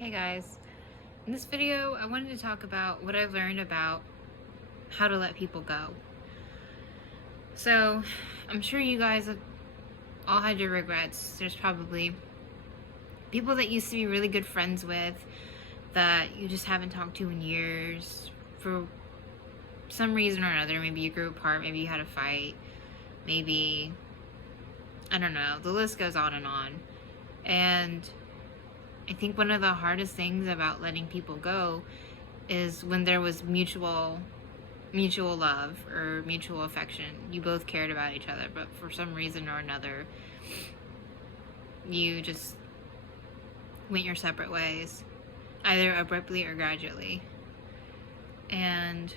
Hey guys, in this video I wanted to talk about what I've learned about how to let people go. So I'm sure you guys have all had your regrets. There's probably people that used to be really good friends with that you just haven't talked to in years for some reason or another. Maybe you grew apart, maybe you had a fight, maybe, I don't know, the list goes on and on. And I think one of the hardest things about letting people go is when there was mutual love or mutual affection. You both cared about each other, but for some reason or another, you just went your separate ways, either abruptly or gradually. And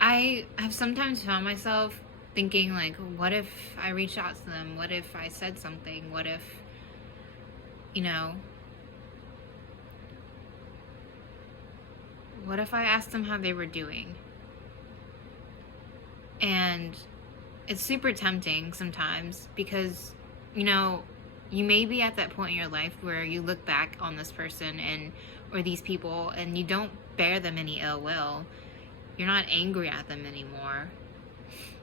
I have sometimes found myself thinking, like, what if I reached out to them? What if I said something? What if, you know, what if I asked them how they were doing? And it's super tempting sometimes because, you may be at that point in your life where you look back on this person or these people and you don't bear them any ill will. You're not angry at them anymore,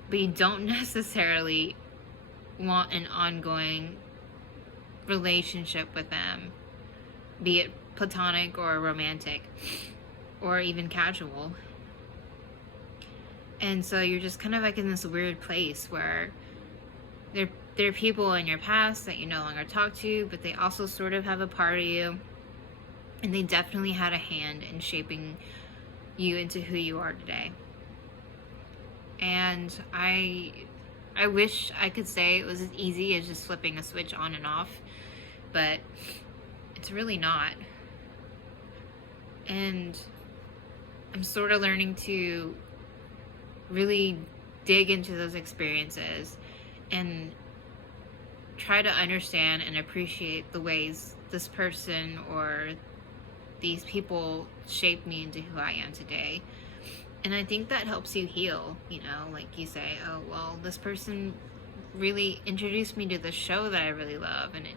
but you don't necessarily want an ongoing relationship with them, be it platonic or romantic or even casual. And so you're just kind of like in this weird place where there are people in your past that you no longer talk to, but they also sort of have a part of you, and they definitely had a hand in shaping you into who you are today. And I wish I could say it was as easy as just flipping a switch on and off, but it's really not. And I'm sort of learning to really dig into those experiences and try to understand and appreciate the ways this person or these people shaped me into who I am today. And I think that helps you heal, like you say, oh, well, this person really introduced me to the show that I really love, and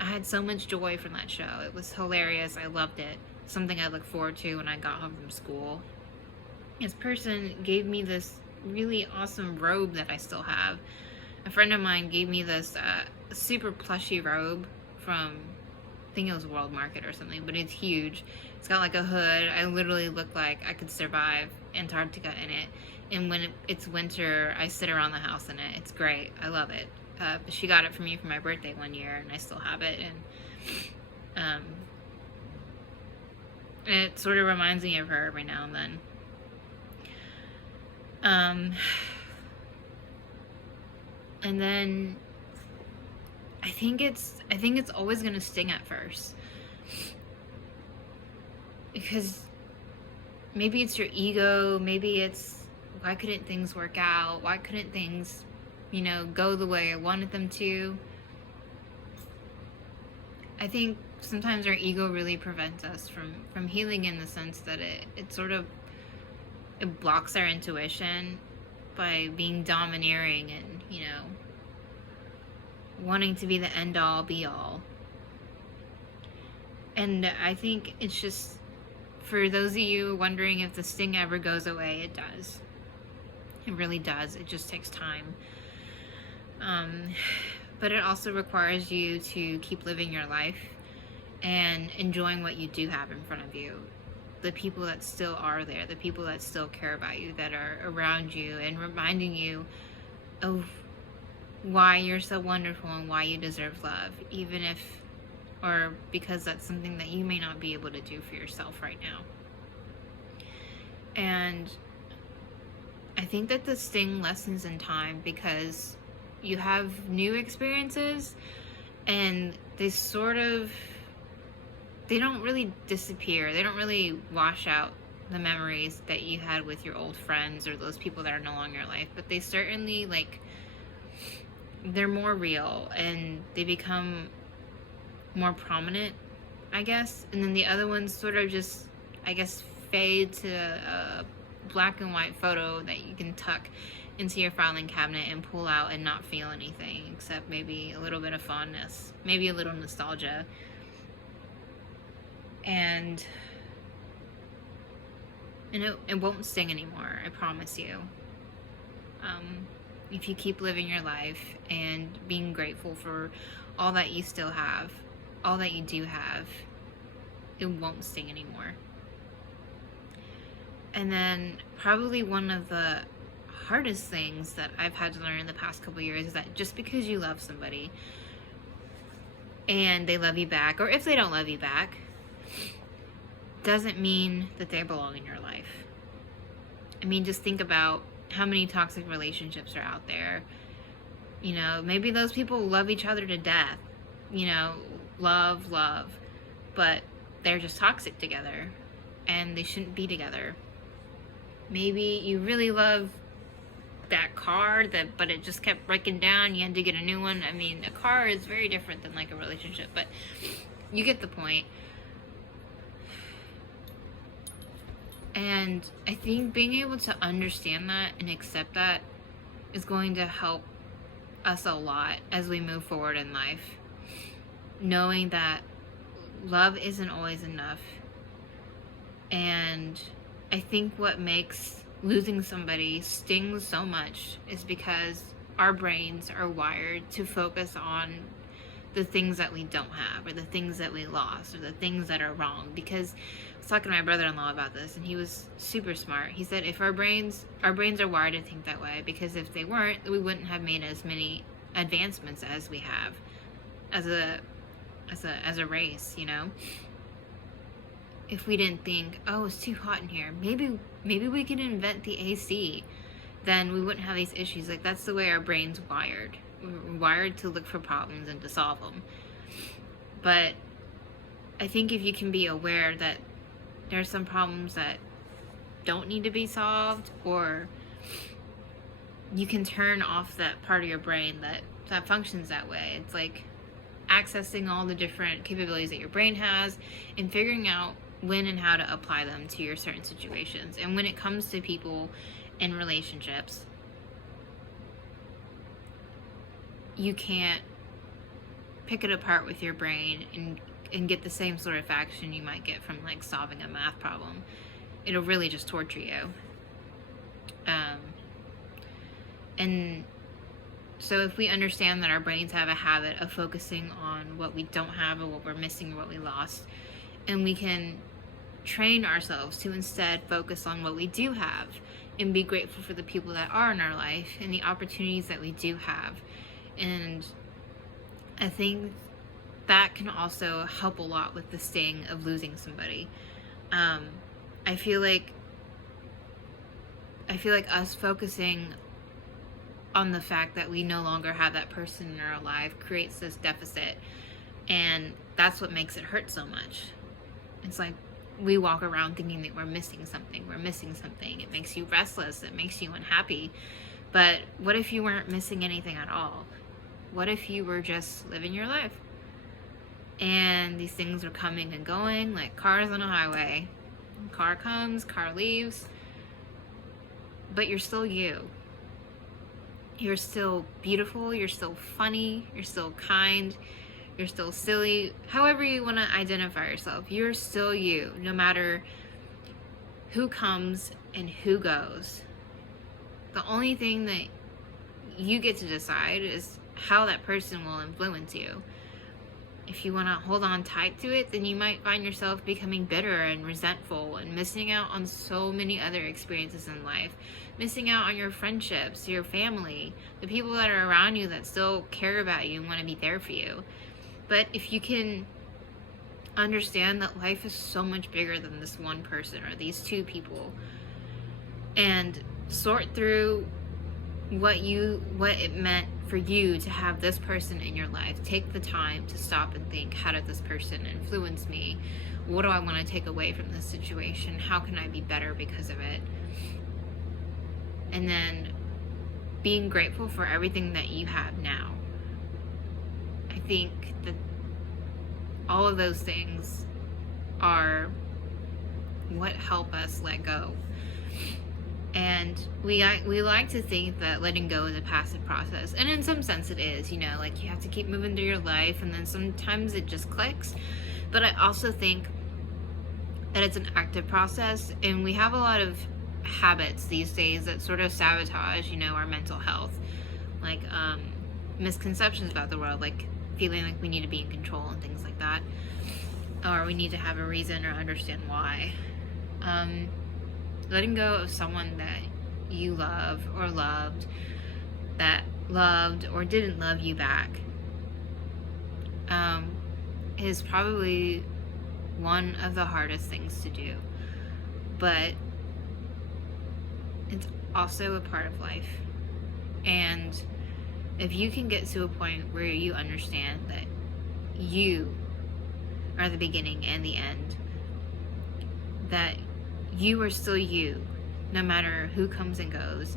I had so much joy from that show. It was hilarious. I loved it. Something I look forward to when I got home from school. This person gave me this really awesome robe that I still have. A friend of mine gave me this super plushy robe from, I think it was World Market or something, but it's huge. It's got like a hood. I literally look like I could survive Antarctica in it. And when it's winter, I sit around the house in it. It's great. I love it. She got it for me for my birthday one year, and I still have it. And it sort of reminds me of her every now and then. And then I think it's always gonna sting at first, because maybe it's your ego, maybe it's, why couldn't things work out? Why couldn't things, go the way I wanted them to? I think sometimes our ego really prevents us from healing, in the sense that it blocks our intuition by being domineering and, wanting to be the end all be all. And I think it's just, for those of you wondering if the sting ever goes away, it does. It really does. It just takes time. But it also requires you to keep living your life and enjoying what you do have in front of you. The people that still are there, the people that still care about you, that are around you and reminding you of why you're so wonderful and why you deserve love, even if, or because that's something that you may not be able to do for yourself right now. And I think that the sting lessens in time, because you have new experiences and they don't really disappear. They don't really wash out the memories that you had with your old friends or those people that are no longer in your life, but they certainly, they're more real and they become more prominent, I guess. And then the other ones sort of just, I guess, fade to a black and white photo that you can tuck into your filing cabinet and pull out and not feel anything except maybe a little bit of fondness, maybe a little nostalgia. And it won't sting anymore, I promise you. If you keep living your life and being grateful for all that you still have, all that you do have, it won't sting anymore. And then probably one of the hardest things that I've had to learn in the past couple years is that just because you love somebody and they love you back, or if they don't love you back, doesn't mean that they belong in your life. I mean, just think about how many toxic relationships are out there. You know, maybe those people love each other to death, you know, love, but they're just toxic together and they shouldn't be together. Maybe you really love that car, but it just kept breaking down, you had to get a new one. I mean, a car is very different than like a relationship, but you get the point. And I think being able to understand that and accept that is going to help us a lot as we move forward in life. Knowing that love isn't always enough. And I think what makes losing somebody sting so much is because our brains are wired to focus on the things that we don't have, or the things that we lost, or the things that are wrong. Because I was talking to my brother-in-law about this, and he was super smart. He said if our brains are wired to think that way, because if they weren't, we wouldn't have made as many advancements as we have as a race, you know. If we didn't think, oh, it's too hot in here, maybe we could invent the AC, then we wouldn't have these issues. Like, that's the way our brain's wired. We're wired to look for problems and to solve them. But I think if you can be aware that there's some problems that don't need to be solved, or you can turn off that part of your brain that functions that way. It's like accessing all the different capabilities that your brain has and figuring out when and how to apply them to your certain situations. And when it comes to people and relationships, you can't pick it apart with your brain and get the same sort of action you might get from like solving a math problem. It'll really just torture you. And so if we understand that our brains have a habit of focusing on what we don't have, or what we're missing, or what we lost, and we can train ourselves to instead focus on what we do have and be grateful for the people that are in our life and the opportunities that we do have. And I think that can also help a lot with the sting of losing somebody. I feel like us focusing on the fact that we no longer have that person in our life creates this deficit, and that's what makes it hurt so much. It's like we walk around thinking that we're missing something. It makes you restless, it makes you unhappy. But what if you weren't missing anything at all? What if you were just living your life and these things are coming and going like cars on a highway? Car comes, car leaves, but you're still you. You're still beautiful, you're still funny, you're still kind, you're still silly. However you want to identify yourself, you're still you, no matter who comes and who goes. The only thing that you get to decide is how that person will influence you. If you want to hold on tight to it, then you might find yourself becoming bitter and resentful and missing out on so many other experiences in life. Missing out on your friendships, your family, the people that are around you that still care about you and want to be there for you. But if you can understand that life is so much bigger than this one person or these two people, and sort through what it meant for you to have this person in your life. Take the time to stop and think, how did this person influence me? What do I want to take away from this situation? How can I be better because of it? And then being grateful for everything that you have now. I think that all of those things are what help us let go. And we like to think that letting go is a passive process, and in some sense it is. You know, like you have to keep moving through your life, and then sometimes it just clicks. But I also think that it's an active process, and we have a lot of habits these days that sort of sabotage, you know, our mental health, like misconceptions about the world, like feeling like we need to be in control and things like that, or we need to have a reason or understand why. Letting go of someone that you love or loved, that loved or didn't love you back, is probably one of the hardest things to do. But it's also a part of life. And if you can get to a point where you understand that you are the beginning and the end, that you are still you, no matter who comes and goes,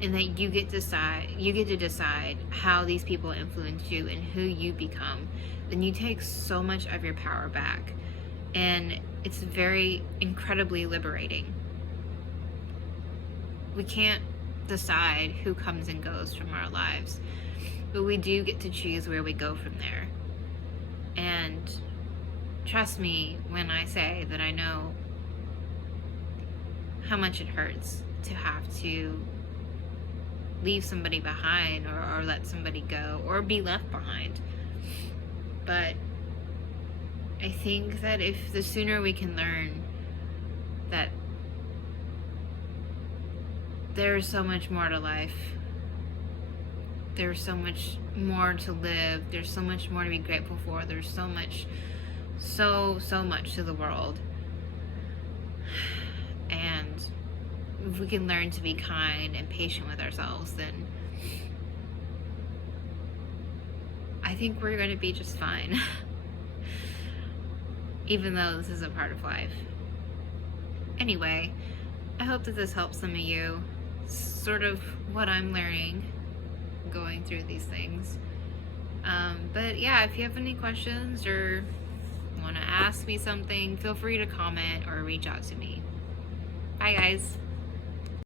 and that you get to decide how these people influence you and who you become, then you take so much of your power back. And it's very incredibly liberating. We can't decide who comes and goes from our lives, but we do get to choose where we go from there. And trust me when I say that I know how much it hurts to have to leave somebody behind, or let somebody go, or be left behind. But I think that if the sooner we can learn that there's so much more to life, there's so much more to live, there's so much more to be grateful for, there's so much to the world. And if we can learn to be kind and patient with ourselves, then I think we're going to be just fine. Even though this is a part of life. Anyway, I hope that this helps some of you. Sort of what I'm learning going through these things. But yeah, if you have any questions or want to ask me something, feel free to comment or reach out to me. Bye, guys.